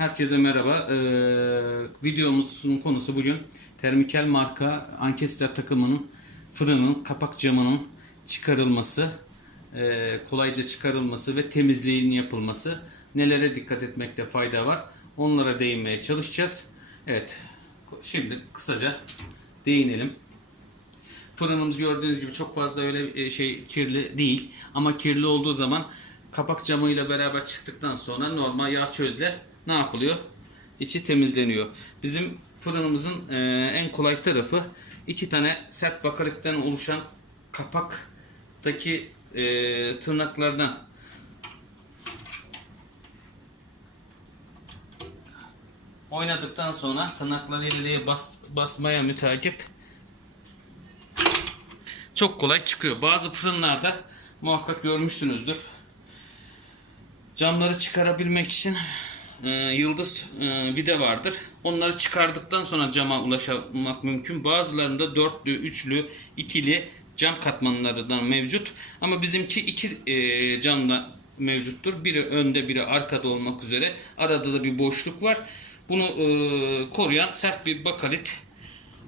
Herkese merhaba. Ee, videomuzun konusu bugün Termikel marka Ankestra takımının fırının kapak camının çıkarılması, e, kolayca çıkarılması ve temizliğinin yapılması. Nelere dikkat etmekte fayda var? Onlara değinmeye çalışacağız. Evet. Şimdi kısaca değinelim. Fırınımız gördüğünüz gibi çok fazla öyle e, şey kirli değil. Ama kirli olduğu zaman kapak camıyla beraber çıktıktan sonra normal yağ çözle ne yapılıyor? İçi temizleniyor. Bizim fırınımızın e, en kolay tarafı iki tane sert bakarikten oluşan kapaktaki e, tırnaklardan oynadıktan sonra tırnakları ileriye bas, basmaya mütakip çok kolay çıkıyor. Bazı fırınlarda muhakkak görmüşsünüzdür. Camları çıkarabilmek için e, yıldız e, vide vardır. Onları çıkardıktan sonra cama ulaşmak mümkün. Bazılarında dörtlü, üçlü, ikili cam katmanlarından mevcut. Ama bizimki iki e, camla mevcuttur. Biri önde, biri arkada olmak üzere. Arada da bir boşluk var. Bunu e, koruyan sert bir bakalit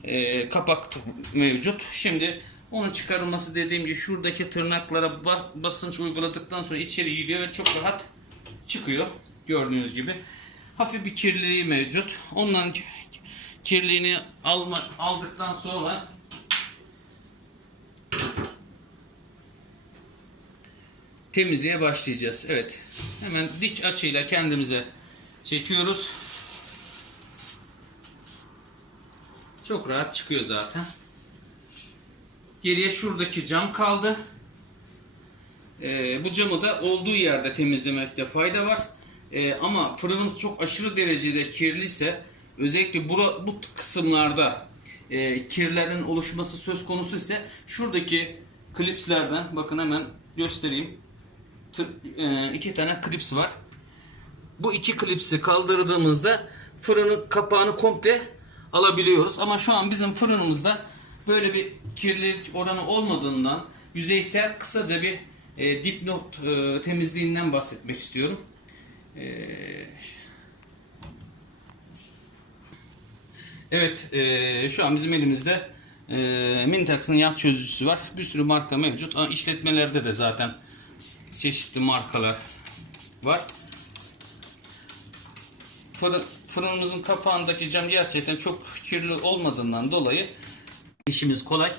e, kapak mevcut. Şimdi onun çıkarılması dediğim gibi şuradaki tırnaklara bas- basınç uyguladıktan sonra içeri giriyor ve çok rahat çıkıyor. Gördüğünüz gibi. Hafif bir kirliliği mevcut. Onların ki- kirliliğini alma, aldıktan sonra temizliğe başlayacağız. Evet. Hemen dik açıyla kendimize çekiyoruz. Çok rahat çıkıyor zaten. Geriye şuradaki cam kaldı. Ee, bu camı da olduğu yerde temizlemekte fayda var. Ee, ama fırınımız çok aşırı derecede kirliyse özellikle bura, bu kısımlarda e, kirlerin oluşması söz konusu ise şuradaki klipslerden bakın hemen göstereyim. Tır, e, iki tane klips var. Bu iki klipsi kaldırdığımızda fırının kapağını komple alabiliyoruz. Ama şu an bizim fırınımızda böyle bir kirlilik oranı olmadığından yüzeysel kısaca bir e, dipnot e, temizliğinden bahsetmek istiyorum. E, evet, e, şu an bizim elimizde e, Mintax'ın yağ çözücüsü var. Bir sürü marka mevcut. Aa, İşletmelerde de zaten çeşitli markalar var. Fırın, fırınımızın kapağındaki cam gerçekten çok kirli olmadığından dolayı işimiz kolay.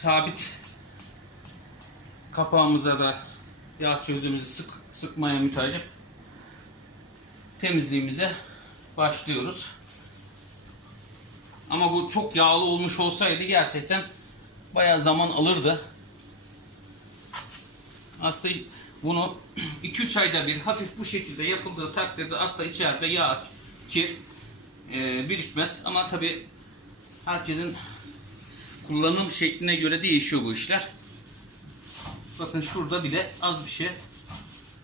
Sabit kapağımıza da yağ çözümümüzü sık, sıkmaya müteacip temizliğimize başlıyoruz. Ama bu çok yağlı olmuş olsaydı gerçekten bayağı zaman alırdı. Aslında bunu 2-3 ayda bir hafif bu şekilde yapıldığı takdirde aslında içeride yağ, kir e, birikmez. Ama tabi herkesin kullanım şekline göre değişiyor bu işler. Bakın şurada bile az bir şey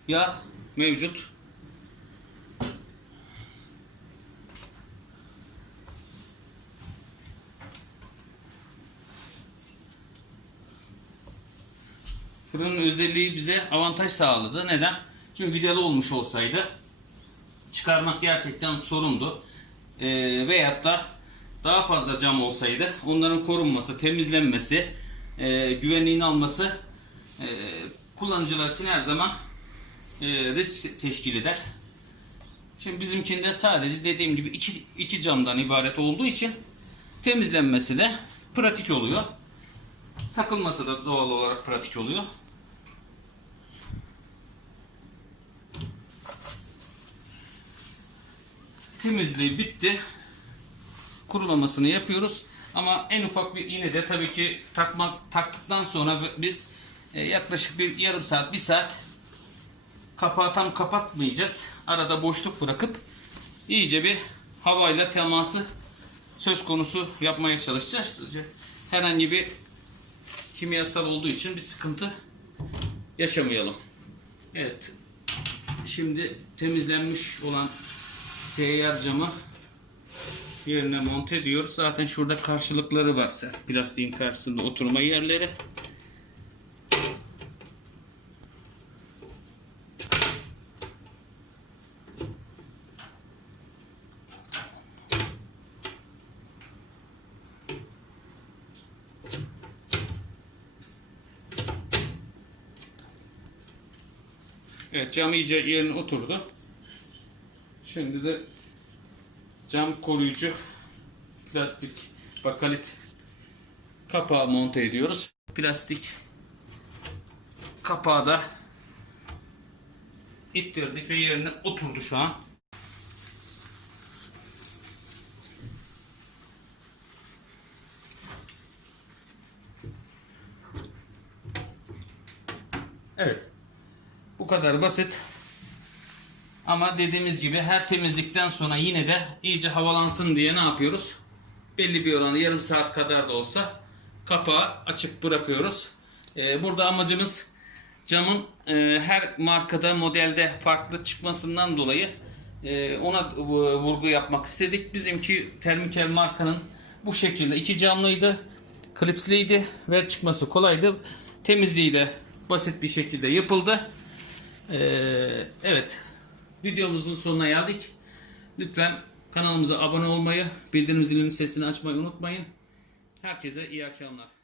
yağ mevcut. Fırının özelliği bize avantaj sağladı. Neden? Çünkü vidalı olmuş olsaydı çıkarmak gerçekten sorundu. Ee, veyahut da daha fazla cam olsaydı onların korunması, temizlenmesi, e, güvenliğini alması e, kullanıcılar için her zaman e, risk teşkil eder. Şimdi bizimkinde sadece dediğim gibi iki, iki camdan ibaret olduğu için temizlenmesi de pratik oluyor. Takılması da doğal olarak pratik oluyor. Temizliği bitti kurulamasını yapıyoruz. Ama en ufak bir yine de tabii ki takmak taktıktan sonra biz e, yaklaşık bir yarım saat, bir saat kapağı tam kapatmayacağız. Arada boşluk bırakıp iyice bir havayla teması söz konusu yapmaya çalışacağız. Herhangi bir kimyasal olduğu için bir sıkıntı yaşamayalım. Evet. Şimdi temizlenmiş olan seyyar camı yerine monte ediyoruz. Zaten şurada karşılıkları var plastiğin karşısında oturma yerleri. Evet cam iyice yerine oturdu. Şimdi de cam koruyucu plastik bakalit kapağı monte ediyoruz. Plastik kapağı da ittirdik ve yerine oturdu şu an. Evet. Bu kadar basit. Ama dediğimiz gibi her temizlikten sonra yine de iyice havalansın diye ne yapıyoruz? Belli bir oranı yarım saat kadar da olsa kapağı açık bırakıyoruz. Ee, burada amacımız camın e, her markada modelde farklı çıkmasından dolayı e, ona vu- vurgu yapmak istedik. Bizimki Termikel markanın bu şekilde iki camlıydı, klipsliydi ve çıkması kolaydı. Temizliği de basit bir şekilde yapıldı. Ee, evet. Videomuzun sonuna geldik. Lütfen kanalımıza abone olmayı, bildirim zilinin sesini açmayı unutmayın. Herkese iyi akşamlar.